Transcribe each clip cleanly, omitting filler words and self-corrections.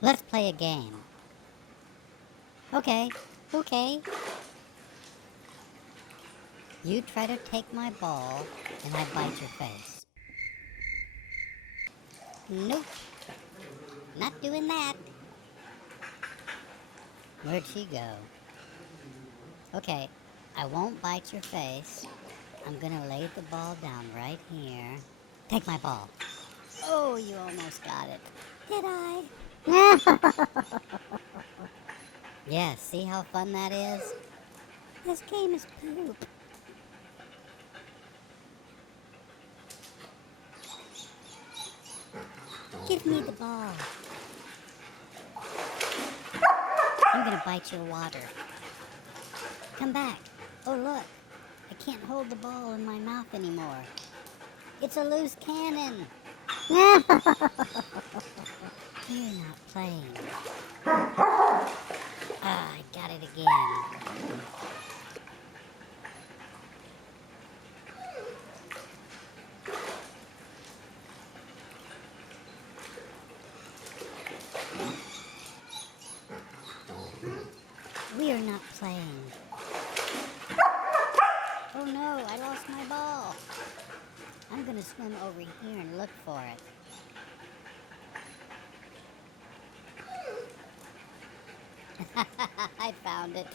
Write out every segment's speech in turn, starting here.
Let's play a game. Okay. You try to take my ball, and I bite your face. Nope. Not doing that. Where'd she go? Okay, I won't bite your face. I'm gonna lay the ball down right here. Take my ball. Oh, you almost got it. Did I? Yeah, see how fun that is? This game is poop. Give me the ball. I'm gonna bite your water. Come back. Oh, look. I can't hold the ball in my mouth anymore. It's a loose cannon. You're not playing. Ah, I got it again. We are not playing. Oh no, I lost my ball. I'm gonna swim over here and look for it. I found it.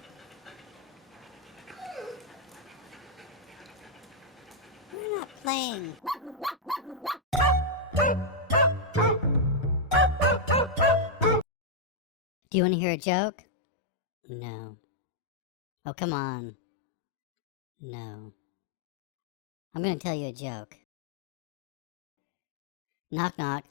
We're not playing. Do you want to hear a joke? No. Oh, come on. No. I'm gonna tell you a joke. Knock knock.